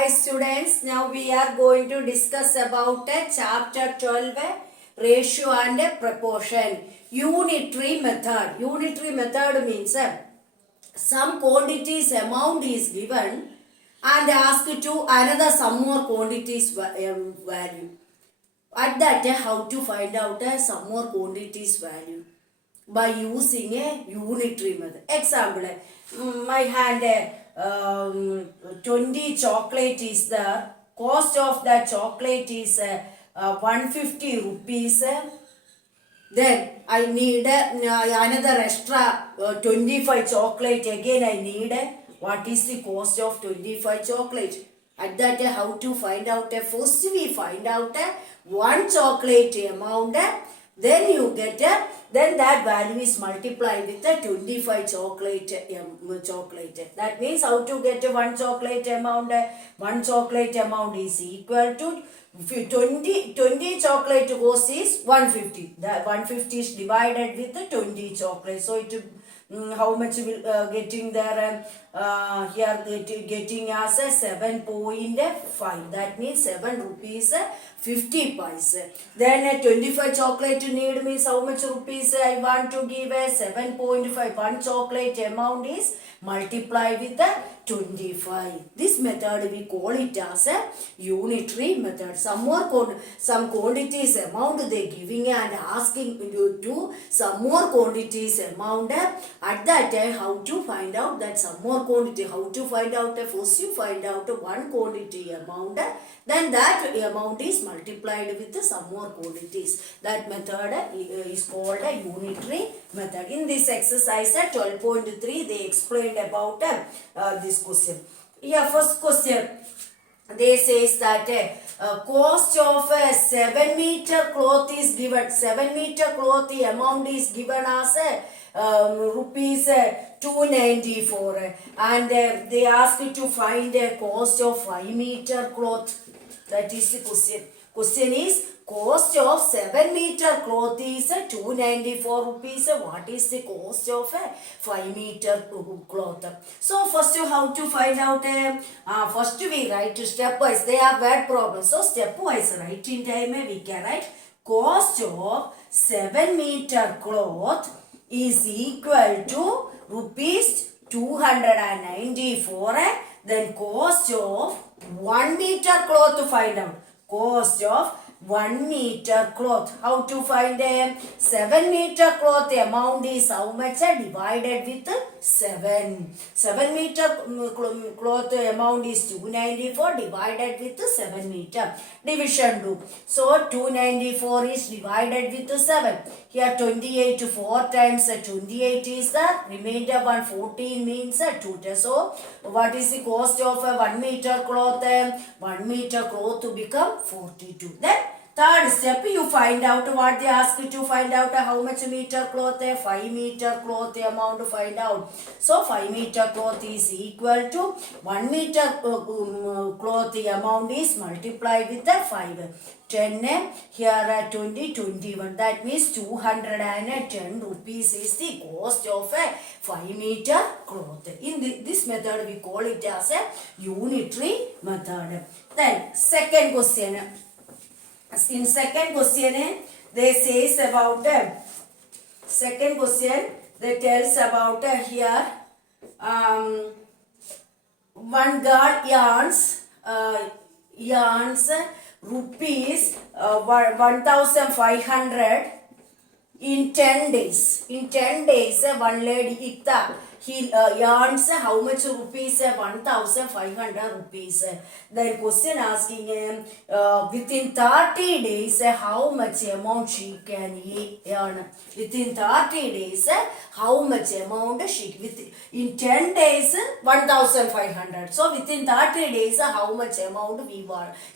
Hi students, now we are going to discuss about chapter 12 ratio and proportion. Unitary method. Unitary method means some quantities amount is given and asked to another some more quantities value. At that how to find out some more quantities value by using a unitary method. Example, my hand 20 chocolate is the cost of that chocolate is 150 rupees. Then I need another extra 25 chocolate. Again I need what is the cost of 25 chocolate. At that how to find out? First we find out one chocolate amount. Then you get then that value is multiplied with the 25 chocolate. That means how to get one chocolate amount? One chocolate amount is equal to 20 chocolate cost is 150. That 150 is divided with the 20 chocolate. So it how much will getting there? Here getting as a 7.5. That means 7 rupees 50 paise. Then 25 chocolate need means how much rupees I want to give a 7.5. One chocolate amount is multiplied with the 25. This method we call it as a unitary method. Some quantities amount they giving and asking you to some more quantities amount. At that time how to find out that some more quantity? How to find out? First you find out one quantity amount, then that amount is multiplied with some more quantities. That method is called a unitary method. In this exercise 12.3 they explained about this question. Yeah, first question. They says that cost of a 7 meter cloth is given. 7 meter cloth amount is given as rupees 294, and they ask you to find a cost of 5 meter cloth. That is the question. Question is cost of 7 meter cloth is 294 rupees. What is the cost of a 5 meter cloth? So first how to find out? First we write stepwise. They are word problems. So stepwise write in time we can write cost of 7 meter cloth is equal to rupees 294. Then cost of 1 meter cloth to find out. Cost of 1 meter cloth. How to find a 7 meter cloth amount is how much? Divided with 7. 7 meter cloth amount is 294 divided with 7 meter. Division do. So 294 is divided with 7. Here 28 4 times 28 is the remainder 114 means 2. So what is the cost of a 1 meter cloth? 1 meter cloth to become 42. Then third step you find out what they ask you to find out how much meter cloth? 5 meter cloth amount to find out. So 5 meter cloth is equal to 1 meter cloth amount is multiplied with the 5. 10 here 20 21. That means 210 rupees is the cost of a 5 meter cloth. In this method we call it as a unitary method. Then second question. In second question they says about second question they tells about here one girl yarns rupees 1500 in 10 days. In 10 days one lady he yarns how much rupees? 1500 rupees. The question asking him within 30 days how much amount she can earn. Within 30 days how much amount she in 10 days 1500. So within 30 days how much amount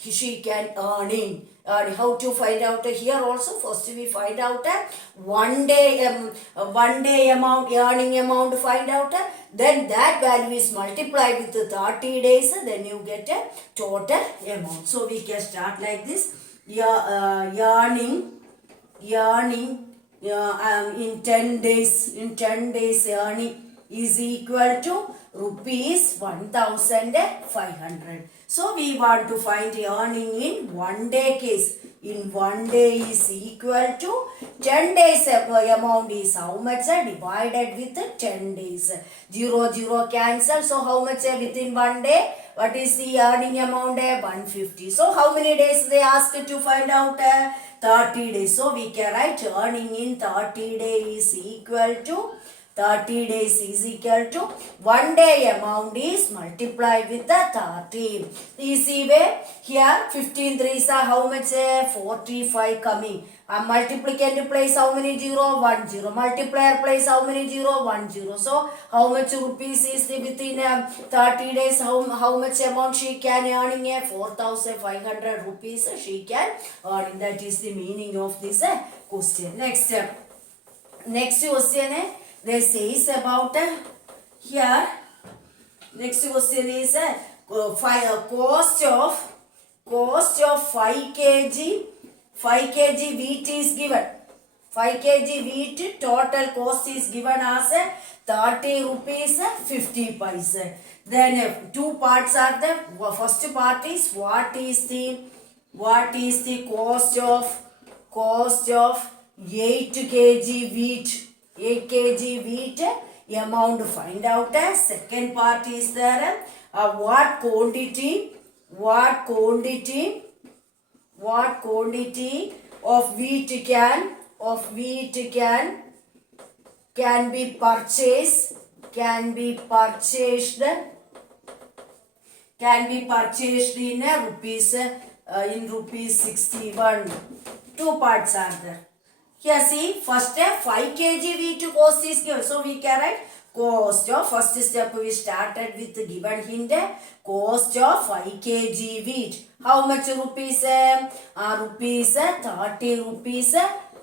she can earn in. How to find out? Here also first we find out 1 day amount, earning amount to find out. Then that value is multiplied with 30 days. Then you get a total amount. So we can start like this. Earning in 10 days earning is equal to rupees 1500. So we want to find earning in 1 day case. In 1 day is equal to 10 days amount is how much divided with 10 days. 0 0 cancel. So how much within 1 day? What is the earning amount? 150. So how many days they asked to find out? 30 days. So we can write earning in 30 days is equal to 30 days is equal to 1 day amount is multiplied with the 30. Easy way. Here 15 threes are how much? 45 coming. Multiplicand place how many 0? 1 0. Multiplier place how many 0? 1 0. So how much rupees is within 30 days? How much amount she can earning? 4,500 rupees she can earning. That is the meaning of this question. Next question they says about here. Next question is cost of 5 kg wheat is given. 5 kg wheat total cost is given as 30 rupees 50 paise. Then two parts are there. First part is what is the cost of 8 kg wheat. 8 kg wheat amount find out. Second part is there what quantity of wheat can be purchased in rupees 61. Two parts are there. Here see, first 5 kg wheat cost is given. So we can write cost of, first step we started with given hint, cost of 5 kg wheat. How much rupees? Rupees 30 rupees.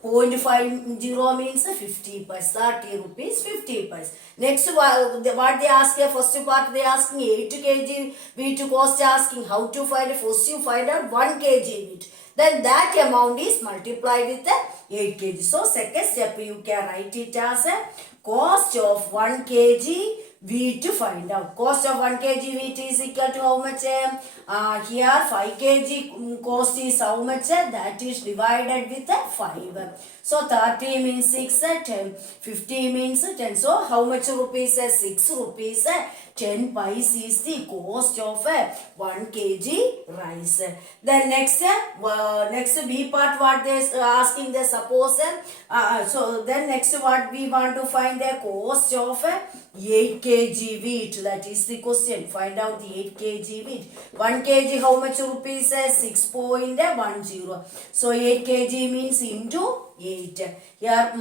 0.50 means 50 paise. 30 rupees 50 paise. Next what they ask here, first part they asking 8 kg wheat cost asking. How to find? First you find out 1 kg wheat. Then that amount is multiplied with 8 kg. So second step you can write it as a cost of 1 kg wheat to find out. Cost of 1 kg wheat is equal to how much? Here 5 kg cost is how much? That is divided with 5. So 30 means 6, 10, 50 means 10. So how much rupees? 6 rupees 10 paise is the cost of 1 kg rice. Then next B part what they asking, the suppose so then next what we want to find, the cost of 8 kg wheat. That is the question. Find out the 8 kg wheat. 1 kg how much rupees? 6.10. So 8 kg means into 8. Here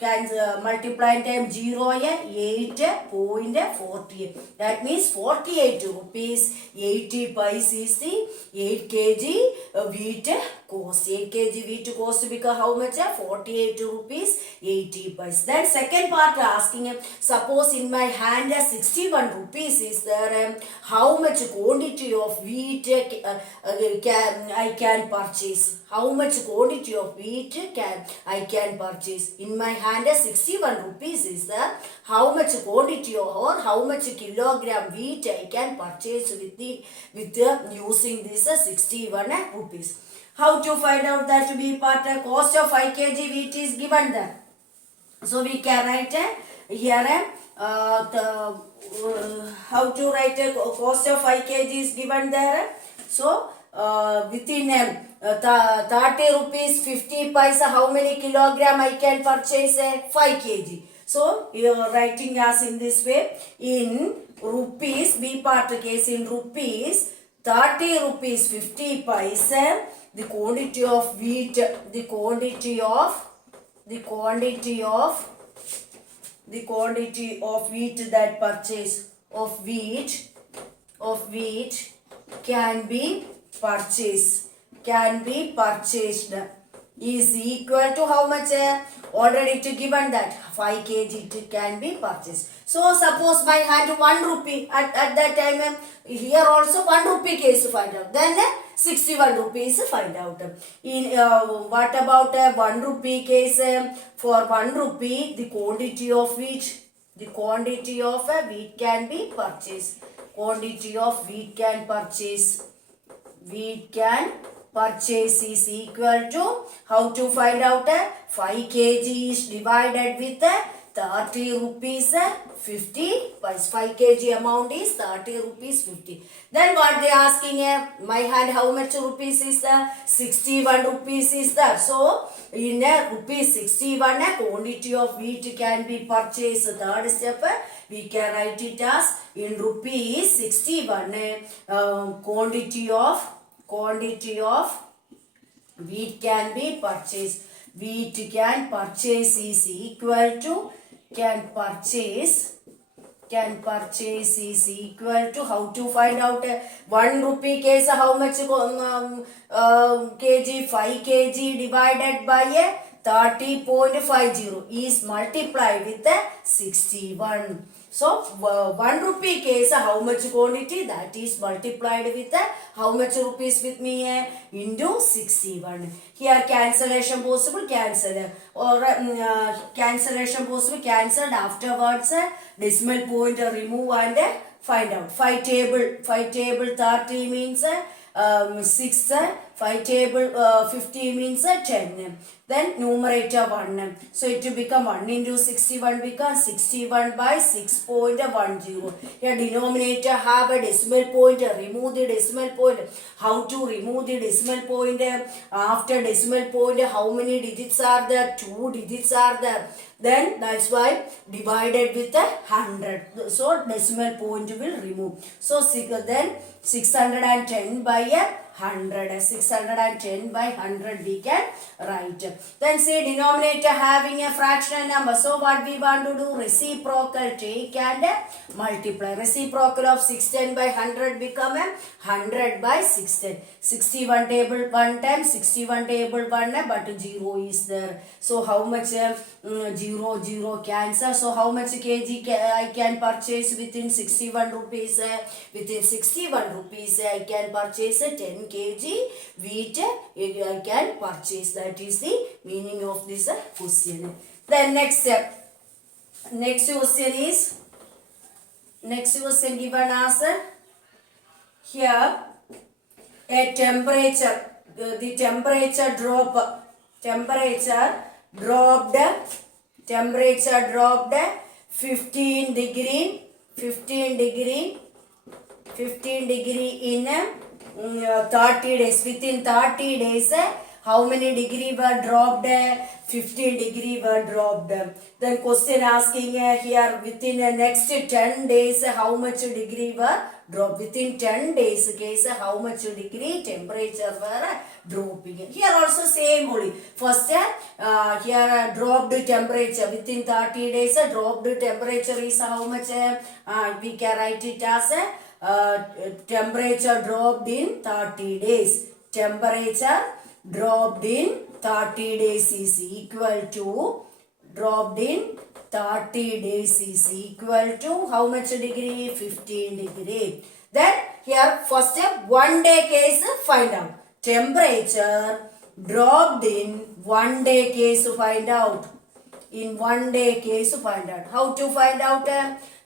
can multiply time 0 8.40. That means 48 rupees 80 paise is the 8 kg wheat cost. 8 kg wheat cost because how much? 48 rupees 80 paise. Then second part asking, suppose in my hand 61 rupees is there, how much quantity of wheat I can purchase? How much quantity of wheat I can purchase? In my hand 61 rupees is there, how much quantity or how much kilogram wheat I can purchase with using this 61 rupees. How to find out that to be part? Cost of 5 kg wheat is given there. So we can write here how to write cost of 5 kg is given there. So within 30 rupees 50 paise, how many kilogram I can purchase? 5 kg. So you are writing as in this way. In rupees, B part case, in rupees 30 rupees 50 paise, the quantity of wheat, the quantity of wheat that purchase of wheat can be purchased is equal to how much? Already to given that 5 kg it can be purchased. So suppose my hand 1 rupee at that time, here also 1 rupee case to find out. Then 61 rupees find out. In what about 1 rupee case? For 1 rupee the quantity of wheat The quantity of wheat can be purchased. Quantity of wheat can purchase. Wheat can purchase is equal to, how to find out? 5 kg is divided with 30 rupees 50 plus 5 kg amount is 30 rupees 50. Then what they asking? My hand, how much rupees is there? 61 rupees is there. So in rupees 61 quantity of wheat can be purchased. Third step we can write it as in rupees 61 quantity of wheat can be purchased. Wheat can purchase is equal to, can purchase is equal to, how to find out? 1 rupee case how much kg? 5 kg divided by 30.50 is multiplied with 61. So 1 rupee case how much quantity? That is multiplied with how much rupees with me? Into 61. Here cancellation possible, cancel, or cancellation possible, cancelled. Afterwards decimal point remove and find out. 5 table 30 means 6, 5 table 50 means 10. Then numerator 1. So it will become 1 into 61 becomes 61 by 6.10. Here denominator have a decimal point. Remove the decimal point. How to remove the decimal point? After decimal point, how many digits are there? 2 digits are there. Then that's why divided with 100. So decimal point will remove. So then 610 by 100. 610 by 100 we can write. Then say denominator having a fractional number. So what we want to do? Reciprocal take and multiply. Reciprocal of 610 by 100 become 100 by 610. 61 table 1 time, 61 table 1 but 0 is there. So how much 0 cancel. So how much kg I can purchase within 61 rupees? Within 61 rupees I can purchase 10 kg wheat I can purchase. That is the meaning of this question. Then next step. Next question given as here a temperature. The temperature dropped 15 degree in 30 days. Within 30 days how many degree were dropped? 15 degree were dropped. Then question asking here within the next 10 days how much degree were dropped. Within 10 days case how much degree temperature were dropping. Here also same only. First here dropped temperature within 30 days dropped temperature is how much? We can write it as temperature dropped in 30 days. Temperature dropped in 30 days is equal to, dropped in 30 days is equal to how much degree? 15 degree. Then here first step 1 day case find out. Temperature dropped in 1 day case find out. In 1 day case find out. How to find out?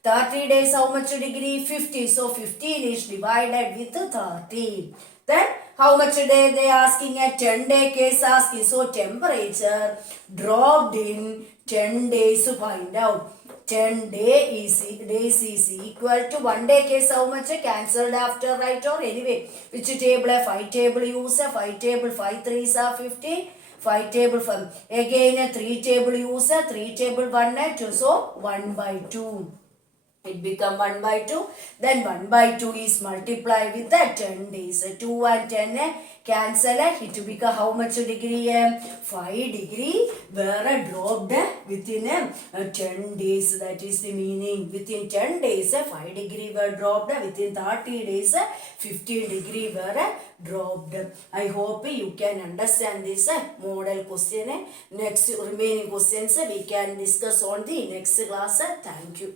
30 days how much degree? 50. So 15 is divided with 30. Then how much day they asking? A 10 day case asking. So temperature dropped in 10 days to find out. 10 days is equal to 1 day case how much? Cancelled after, right? Or anyway which table? 5 table use 5 table 5 3s are 15. 5 table 5 again 3 table use 3 table 1 2. So 1 by 2. It become 1 by 2. Then 1 by 2 is multiplied with the 10 days. 2 and 10 cancel. It will become how much degree? 5 degree were dropped within 10 days. That is the meaning. Within 10 days 5 degree were dropped. Within 30 days 15 degree were dropped. I hope you can understand this model question. Next remaining questions we can discuss on the next class. Thank you.